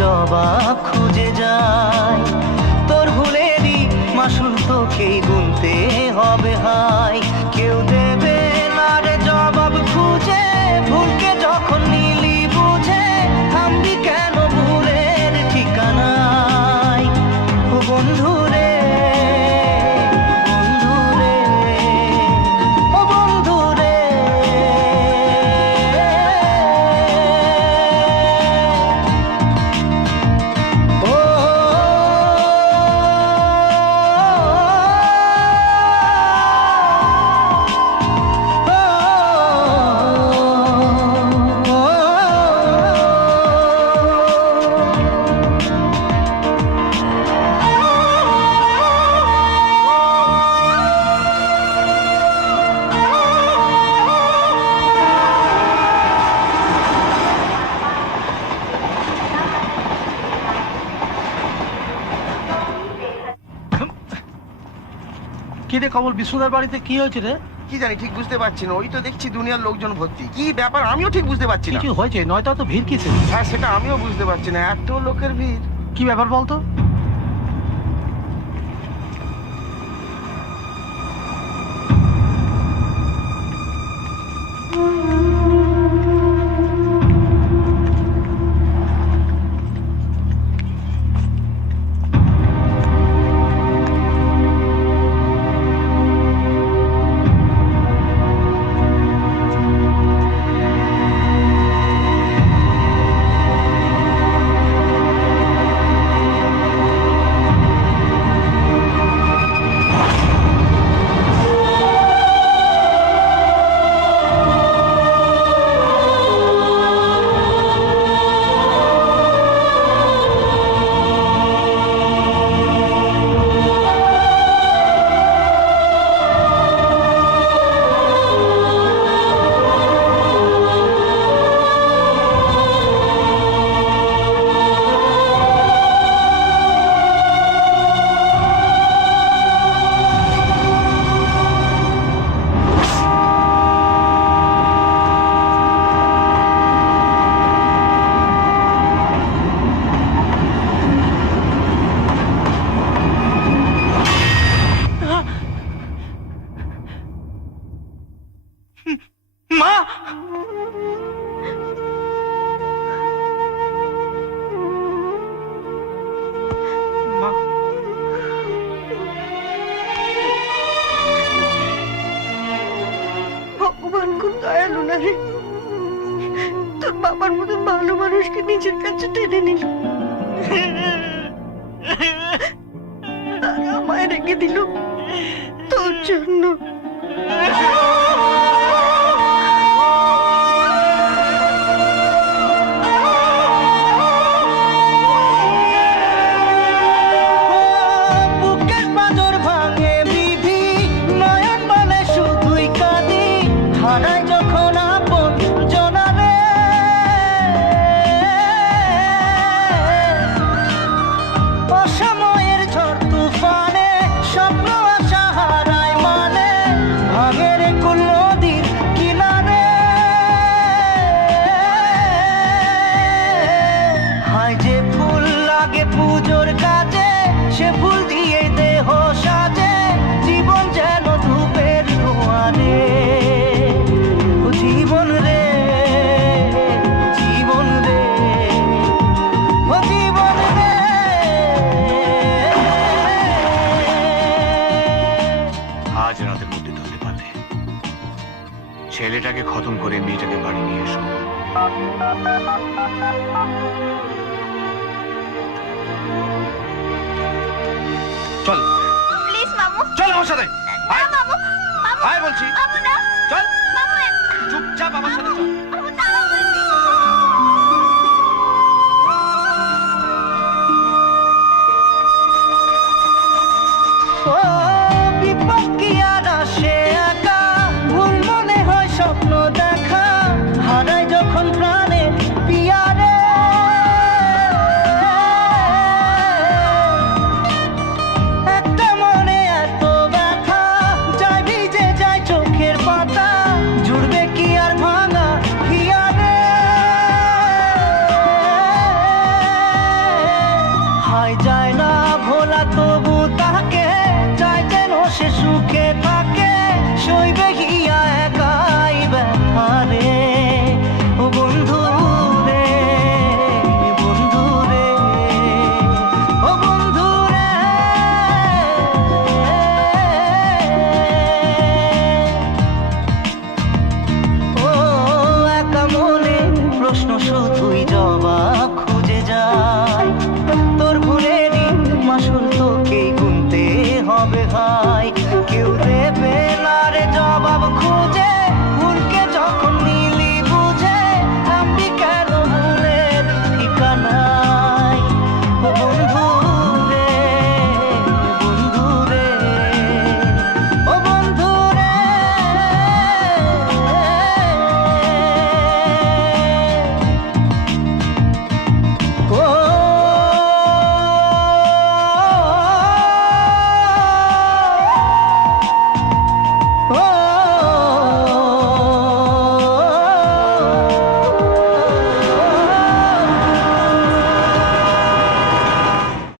জবাব খুঁজে যায়। তোর ভুলেরই মাসুল তোকেই গুনতে হবে হায়। কেউ দেবে না রে জবাব খুঁজে, ভুলকে যখন নিলি বুঝে থামবি কেন ভুলের ঠিকানায়। ও বন্ধু রে, বন্ধু রে, ও বন্ধু রে। ও কি রে কমল, বিষ্ণুদার বাড়িতে কি হয়েছে রে? কি জানি, ঠিক বুঝতে পারছি না। ওই তো দেখছি দুনিয়ার লোকজন ভর্তি। কি ব্যাপার আমিও ঠিক বুঝতে পারছি না। কিছু হয়েছে নয়তো তো ভিড় কিসে? হ্যাঁ, সেটা আমিও বুঝতে পারছি না, এত লোকের ভিড়। কি ব্যাপার বলতো? মা! মা! ভগবান খুব দয়ালু না রে, তোর বাবার মতন ভালো মানুষকে নিজের কাছে টেনে নিল আর আমায় রেখে দিল তোর জন্য। বুকের পাঁজর ভাঙে বিধি, নয়ন বলে শুধুই কাঁদি, হারায় যখন আপন জনারে। অসময়ের ঝড় তুফানে স্বপ্ন আশা হারায় মানে, ভাগের কুল নদীর কিনারে। হায় যে ফুল লাগে পুজোর কাজে, সে ফুল দিয়ে দেহ সাজে, জীবন যেন ধূপের ধোঁয়ারে। ও জীবন রে, জীবন রে, ও জীবন রে। আজ রাতের মধ্যে ধরতে পারলে ছেলেটাকে খতম করে মেয়েটাকে বাড়ি নিয়ে এসো। চল প্লিজ মামু, চল আমার সাথে। না মামু, মামু, আয় বলছি। মামু না।